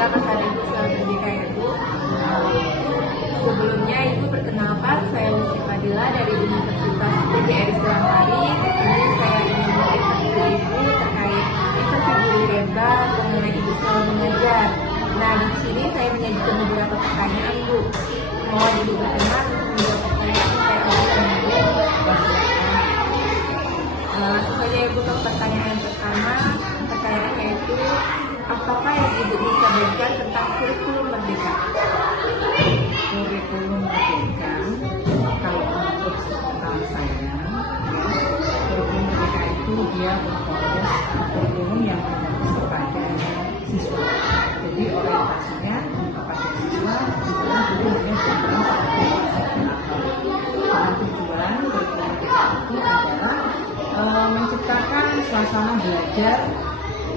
Bangga pesan Ibu selamat merdeka ya Bu. Sebelumnya Ibu perkenalkan, saya Lucy Fadila dari Universitas PGRI Selampari. Di sini saya ingin menginterview Ibu terkait interview guru Reba mengenai Ibu selalu mengajar. Nah, di sini saya menyajikan beberapa pertanyaan Bu. Mohon Ibu berkenan untuk menjawab pertanyaan saya ajukan Ibu. Langsung saja Ibu ke pertanyaan pertama. Pertanyaan yaitu, apakah yang Ibu bisa berikan tentang kurikulum merdeka? Kurikulum merdeka, kalau menurut saya, kurikulum merdeka itu dia berfokus kurikulum yang berfokus kepada siswa. Jadi orientasinya kepada siswa, tujuan kurikulumnya berperan sebagai fasilitator. Karena tujuan kurikulum merdeka itu adalah menciptakan suasana belajar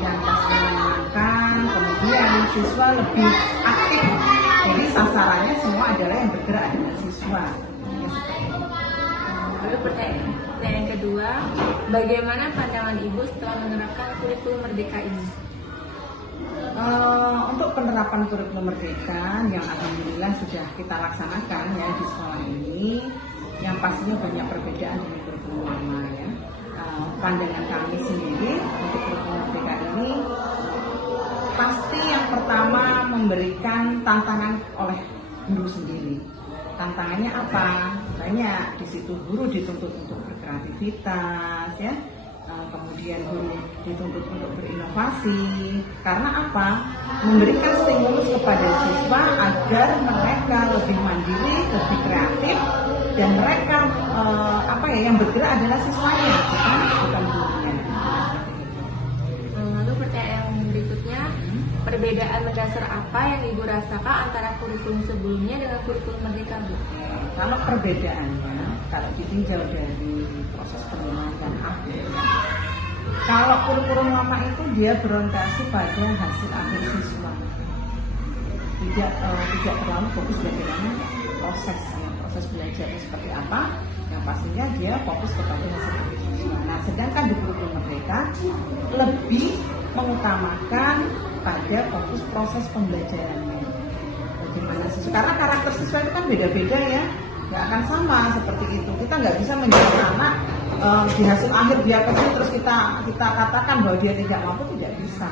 yang pasti menyenangkan, kemudian siswa lebih aktif. Jadi sasarannya semua adalah yang bergerak adalah siswa. Ya, Lalu pertanyaan kedua, bagaimana pandangan Ibu setelah menerapkan kurikulum merdeka ini? Untuk penerapan kurikulum merdeka yang alhamdulillah sudah kita laksanakan ya di sekolah ini, yang pastinya banyak perbedaan dengan kurikulum lama ya. Pandangan kami sendiri untuk kurikulum merdeka ini pasti yang pertama memberikan tantangan oleh guru sendiri. Tantangannya apa? Banyak. Di situ guru dituntut untuk berkreativitas ya. Kemudian guru dituntut untuk berinovasi. Karena apa? Memberikan stimulus kepada siswa agar mereka lebih mandiri, lebih kreatif, dan mereka yang bergerak adalah siswanya, bukan gurunya. Lalu pertanyaan berikutnya, perbedaan mendasar apa yang Ibu rasakan antara kurikulum sebelumnya dengan kurikulum merdeka Bu? Kalau perbedaannya, kalau ditinjau dari proses penerimaan dan akhir, kalau kurikulum lama itu dia berorientasi pada hasil akhir siswa, tidak terlalu fokus bagaimana proses belajarnya seperti apa, yang pastinya dia fokus kepada hasil akhir siswa. Nah, sedangkan di kurikulum merdeka lebih mengutamakan pada fokus proses pembelajarannya. Bagaimana siswa? Karena karakter siswa itu kan beda-beda ya, nggak akan sama seperti itu. Kita nggak bisa menjadi anak di hasil akhir dia kecil terus kita katakan bahwa dia tidak mampu, tidak bisa.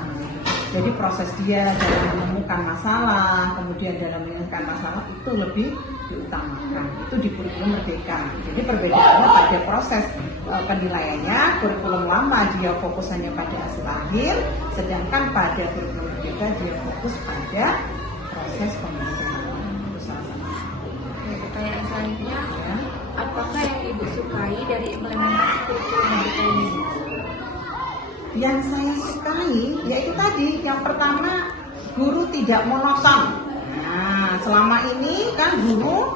Jadi proses dia dalam menemukan masalah, kemudian dalam menyelesaikan masalah itu lebih diutamakan. Itu di kurikulum merdeka. Jadi perbedaannya pada proses penilaiannya, kurikulum lama dia fokus hanya pada hasil akhir, sedangkan pada kurikulum merdeka dia fokus pada proses pembelajaran. Itu salah satu. Pertanyaan selanjutnya, apakah yang Ibu sukai dari implementasi kurikulum merdeka ini? Yang saya sukai yaitu tadi, yang pertama guru tidak monoton. Nah, selama ini kan guru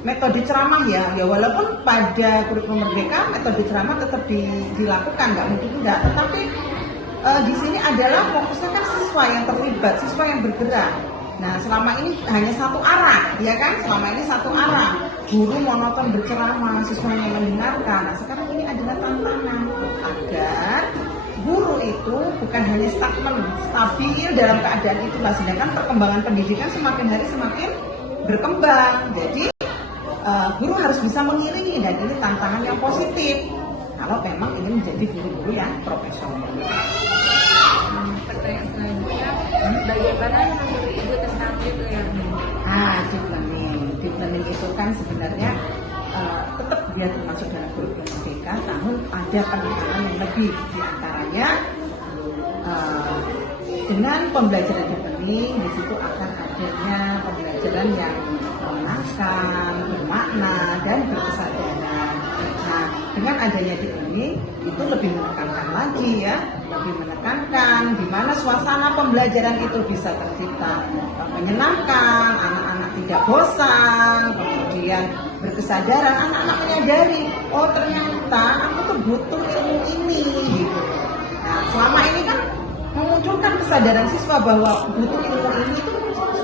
metode ceramah ya walaupun pada kurikulum merdeka metode ceramah tetap dilakukan, nggak mungkin enggak, tetapi di sini adalah fokusnya kan siswa yang terlibat, siswa yang bergerak. Nah, selama ini hanya satu arah, ya kan? Selama ini satu arah, guru monoton berceramah, siswanya mendengarkan. Nah, sekarang ini adalah tantangan agar guru itu bukan hanya stabil dalam keadaan itu, sedangkan perkembangan pendidikan semakin hari semakin berkembang. Jadi guru harus bisa mengiringi, dan ini tantangan yang positif kalau memang ini menjadi guru-guru yang profesional. Pertanyaan selanjutnya, bagaimana menurut Ibu tentang deep learning? Deep learning itu kan sebenarnya tetap dia termasuk dalam kurikulum merdeka, namun ada penekanan yang lebih, diantaranya dengan pembelajaran deep learning di situ akan adanya pembelajaran yang menyenangkan, bermakna, dan berkesadaran. Nah, dengan adanya deep learning itu lebih menekankan lagi ya, lebih menekankan di mana suasana pembelajaran itu bisa tercipta menyenangkan, anak-anak tidak bosan, kemudian berkesadaran, anak-anak menyadari, oh ternyata aku tuh butuh ilmu ini gitu. Nah, selama ini kan memunculkan kesadaran siswa bahwa butuh ilmu ini itu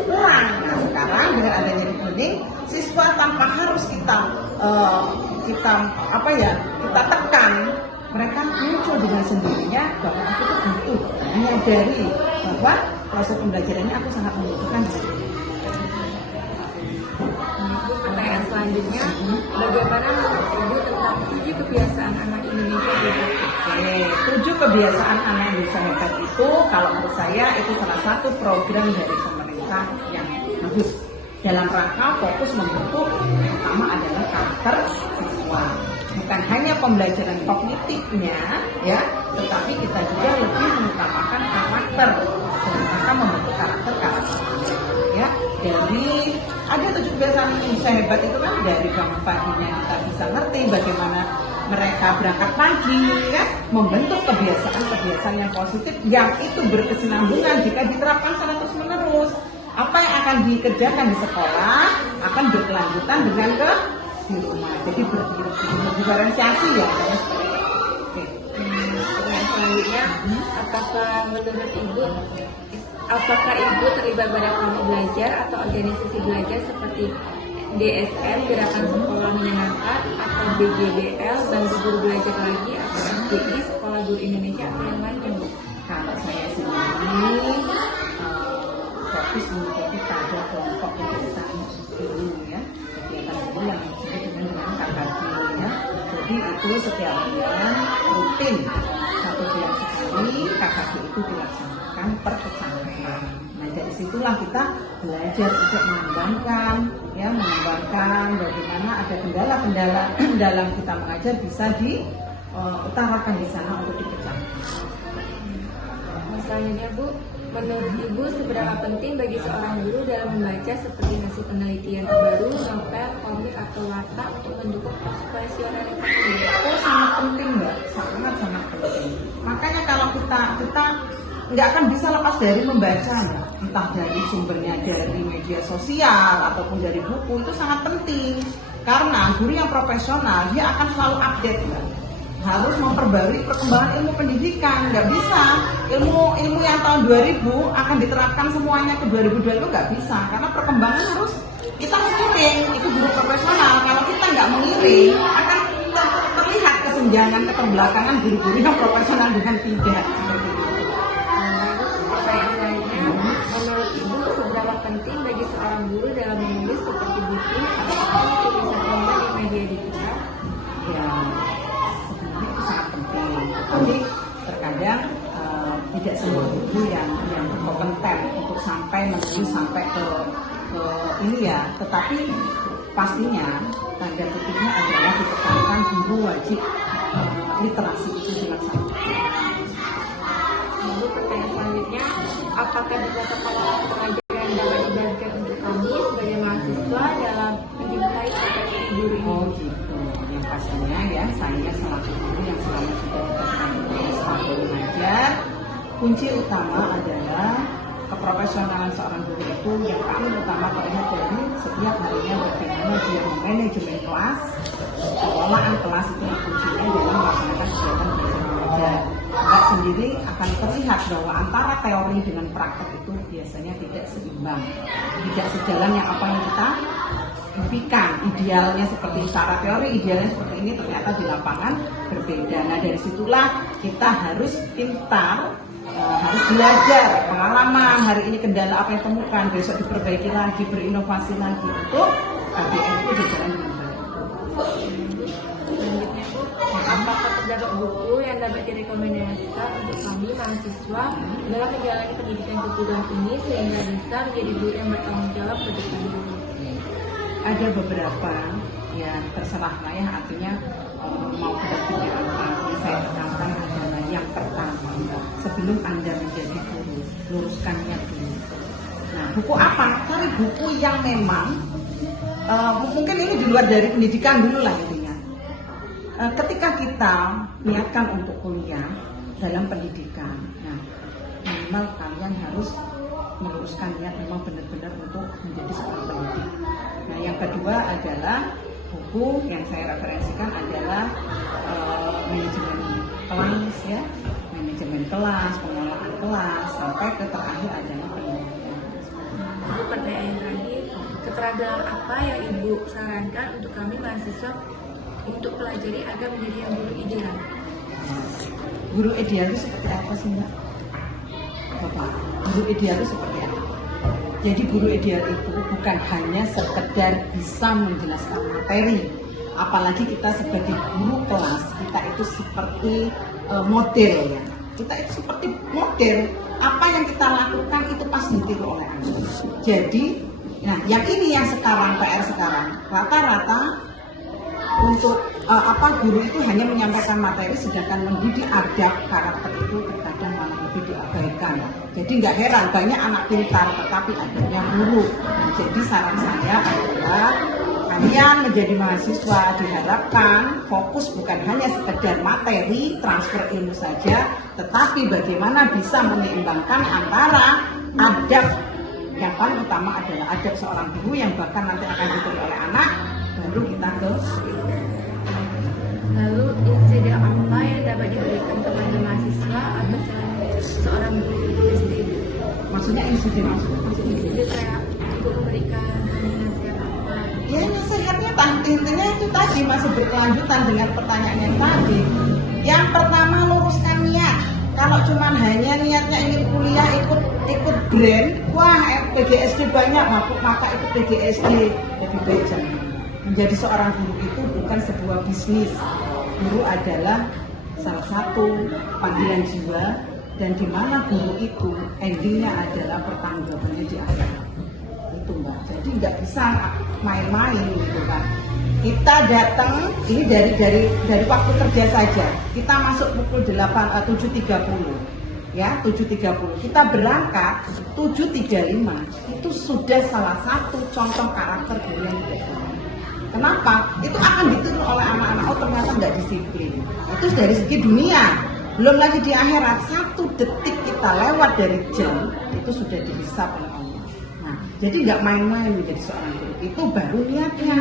kurang. Nah, sekarang dengan adanya deep learning, siswa tanpa harus kita tekan, mereka muncul dengan sendirinya bahwa aku tuh butuh, menyadari bahwa proses pembelajarannya aku sangat membutuhkan. Ibu, pertanyaan selanjutnya, bagaimana menurut Ibu tentang 7 kebiasaan anak Indonesia hebat? Oke, 7 kebiasaan anak Indonesia hebat itu kalau menurut saya itu salah satu program dari pemerintah yang bagus dalam rangka fokus membentuk yang pertama adalah karakter siswa. Bukan hanya pembelajaran kognitifnya ya, tetapi kita juga lebih mengutamakan karakter dalam rangka membentuk karakter ya. Dari ada 7 kebiasaan Indonesia hebat itu kan dari bangun paginya kita bisa ngerti bagaimana mereka berangkat pagi ya, membentuk kebiasaan-kebiasaan yang positif yang itu berkesinambungan jika diterapkan secara terus menerus. Apa yang akan dikerjakan di sekolah akan berkelanjutan dengan di rumah. Jadi berdiferensiasi ya. Oke. Pertanyaan selanjutnya, apakah Ibu terlibat pada kelompok belajar atau organisasi belajar seperti DSM, Gerakan Sekolah Menyenangkan, atau BGBL, Bantu Guru Belajar Lagi, atau SGI, Sekolah Guru Indonesia, atau yang lainnya, Bu? Kalau saya sendiri fokus mengikuti pada kelompok kegiatan guru ya, kegiatan guru yang disebut dengan KKG ya. Jadi itu setiap bulan rutin 1 bulan sekali KKG itu dilaksanakan per kecamatan. Nah dari situlah kita belajar untuk mengembangkan bagaimana ada kendala-kendala dalam kita mengajar bisa diutarakan di sana untuk dipecahkan. Selanjutnya, Bu, menurut Ibu seberapa penting bagi seorang guru dalam membaca seperti hasil penelitian terbaru, novel, komik, atau latar untuk mendukung profesionalitas? Oh sangat penting Mbak, sangat penting. Makanya kalau kita nggak akan bisa lepas dari membaca Mbak. Entah dari sumbernya dari media sosial ataupun dari buku, itu sangat penting. Karena guru yang profesional dia akan selalu update Mbak. Harus memperbarui perkembangan ilmu pendidikan, nggak bisa ilmu yang tahun 2000 akan diterapkan semuanya ke 2020 nggak bisa, karena perkembangan harus kita mengiring. Itu guru profesional, kalau kita nggak mengiring akan terlihat kesenjangan keterbelakangan guru-guru yang profesional dengan tidak. Pertanyaan selanjutnya, menurut Ibu seberapa penting bagi seorang guru dalam menulis seperti buku atau tulisan online di media digital? Ya, sangat penting, tapi terkadang tidak semua guru yang berkompeten untuk sampai menulis sampai ke ini ya, tetapi pastinya tanda petiknya adalah ditekankan guru wajib literasi itu dilaksanakan. Lalu pertanyaan selanjutnya, apakah di protokol pengajaran dapat dibagikan untuk kami sebagai mahasiswa dalam mencintai profesi guru ini? Oh gitu, yang pastinya ya saya selaku guru yang selama sudah tahun mengajar, kunci utama adalah keprofesionalan seorang guru itu yang paling utama terlihat dari setiap harinya bagaimana dia memanajemen kelas, pengelolaan kelas itu kuncinya dalam melaksanakan kegiatan belajar mengajar. Mbak sendiri akan terlihat bahwa antara teori dengan praktek itu biasanya tidak seimbang, tidak sejalan yang apa yang kita impikan. Idealnya seperti secara teori, idealnya seperti ini, ternyata di lapangan berbeda. Nah dari situlah kita harus pintar, harus belajar pengalaman, hari ini kendala apa yang temukan, besok diperbaiki lagi, berinovasi lagi untuk KBM itu berjalan dengan baik. Selanjutnya, Bu, apakah terdapat buku yang dapat direkomendasikan untuk kami mahasiswa dalam menjalani pendidikan keguruan ini sehingga bisa menjadi guru yang bertanggung jawab ke depannya? Ada beberapa ya, terserah lah ya, artinya mau berpikir apa. Yang saya tekankan adalah yang pertama, sebelum Anda menjadi guru, luruskan niat dulu. Nah, buku apa? Cari buku yang memang mungkin ini di luar dari pendidikan dulu lah intinya. Ketika kita niatkan untuk kuliah dalam pendidikan, nah minimal kalian harus meluruskan niat memang benar-benar untuk menjadi seorang pendidik. Nah, yang kedua adalah buku yang saya referensikan adalah manajemen kelas ya, manajemen kelas, pengelolaan kelas, sampai ke terakhir adalah pendidikan. Ibu, pertanyaan terakhir, keterampilan apa yang Ibu sarankan untuk kami mahasiswa untuk pelajari agar menjadi yang guru ideal? Guru ideal itu seperti apa sih Mbak? Bapak, guru ideal itu seperti apa? Jadi guru ideal itu bukan hanya sekedar bisa menjelaskan materi, apalagi kita sebagai guru kelas, kita itu seperti model ya. Kita itu seperti model, apa yang kita lakukan itu pasti ditiru oleh anak. Jadi, nah yang ini yang sekarang PR sekarang, rata-rata untuk guru itu hanya menyampaikan materi, sedangkan mendidik adab karakter itu terkadang malah lebih diabaikan. Jadi nggak heran banyak anak pintar tetapi adabnya buruk. Nah, jadi saran saya adalah kalian menjadi mahasiswa diharapkan fokus bukan hanya sekedar materi transfer ilmu saja, tetapi bagaimana bisa menyeimbangkan antara adab, yang paling utama adalah adab seorang guru yang bahkan nanti akan diberi oleh anak, baru kita ke. Lalu insiden apa yang dapat diberikan kepada mahasiswa atau seorang guru SD? Maksudnya insiden Insiden kayak ibu memberikan nasihat apa? ya nasihatnya intinya itu tadi masih berkelanjutan dengan pertanyaan yang tadi. Yang pertama, luruskan niat. Kalau cuma hanya niatnya ingin kuliah ikut brand, wah PGSD banyak, maka ikut PGSD. Lebih baik jangan. Menjadi seorang guru itu bukan sebuah bisnis. Guru adalah salah satu panggilan jiwa, dan di mana guru itu endingnya adalah pertanggungjawabannya di akhirat. Itu Mbak. Jadi nggak bisa main-main gitu kan. Kita datang ini dari waktu kerja saja. Kita masuk pukul 7.30. Ya, 7.30. Kita berangkat 7.35. Itu sudah salah satu contoh karakter guru yang tidak baik. Kenapa? Itu akan ditiru oleh anak-anak, oh ternyata nggak disiplin. Itu dari segi dunia. Belum lagi di akhirat, 1 detik kita lewat dari jam, itu sudah dihisab oleh Allah. Nah, jadi nggak main-main menjadi seorang guru. Itu baru niatnya.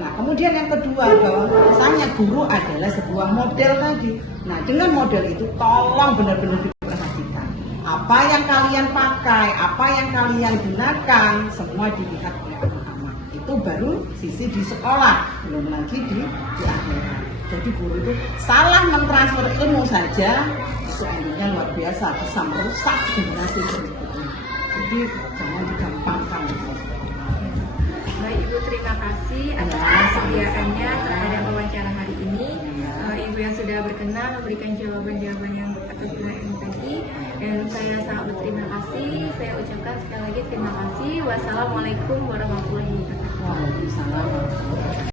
Nah, kemudian yang kedua, bahwa misalnya guru adalah sebuah model tadi. Nah, dengan model itu tolong benar-benar diperhatikan. Apa yang kalian pakai, apa yang kalian gunakan, semua dilihat oleh anak-anak. Itu baru sisi di sekolah, belum lagi di akhirat. Jadi guru itu salah mentransfer ilmu saja, itu endingnya luar biasa, bisa merusak generasi berikutnya. Jadi jangan digampangkan. Baik Ibu, terima kasih atas kesediaannya terhadap wawancara hari ini. Ibu yang sudah berkenan memberikan jawaban-jawaban yang atas pertanyaan tadi, dan saya sangat berterima kasih. Saya ucapkan sekali lagi terima kasih. Wassalamualaikum warahmatullahi wabarakatuh. Waalaikumsalam.